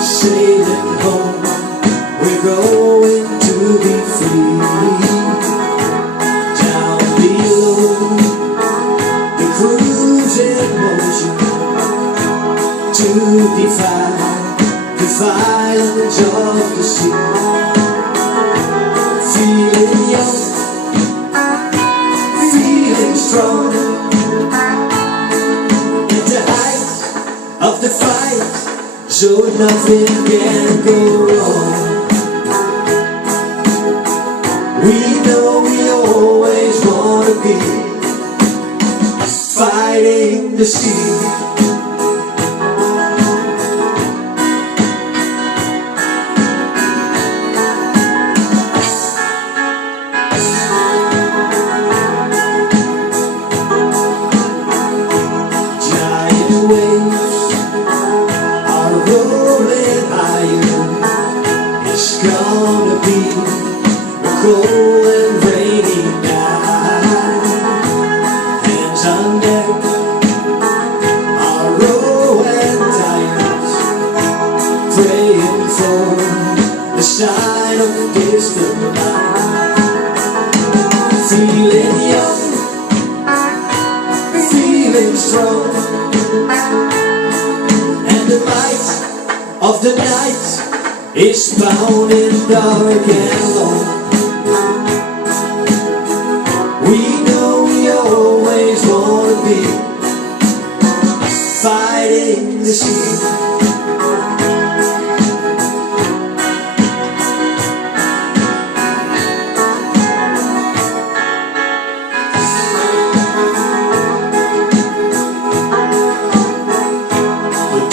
sailing home, we're going to be free. Down below, the cruise in motion, to defy the violence of the sea. Feeling young, feeling strong, at the height of the fight, so nothing can go wrong. We know we always want to be fighting the sea. Waves are rolling higher. It's gonna be a cold and rainy night. Hands on deck, our rowing tires, praying for the sign of distant light. Feeling young, feeling strong, and the might of the night is bound in dark and long. We know we always want to be fighting the sea.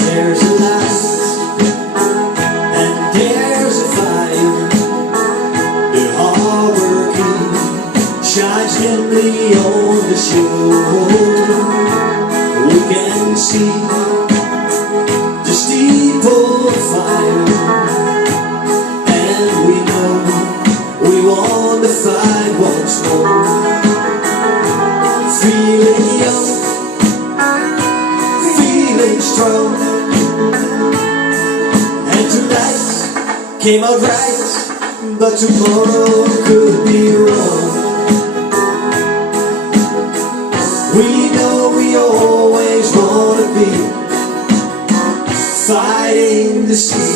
There's a light and there's a fire. The harbor key shines gently on the shore. We can see the steeple fire, and we know we want to fight once more. Feeling young, feeling strong, and tonight came out right, but tomorrow could be wrong. We know we always want to be fighting the sea.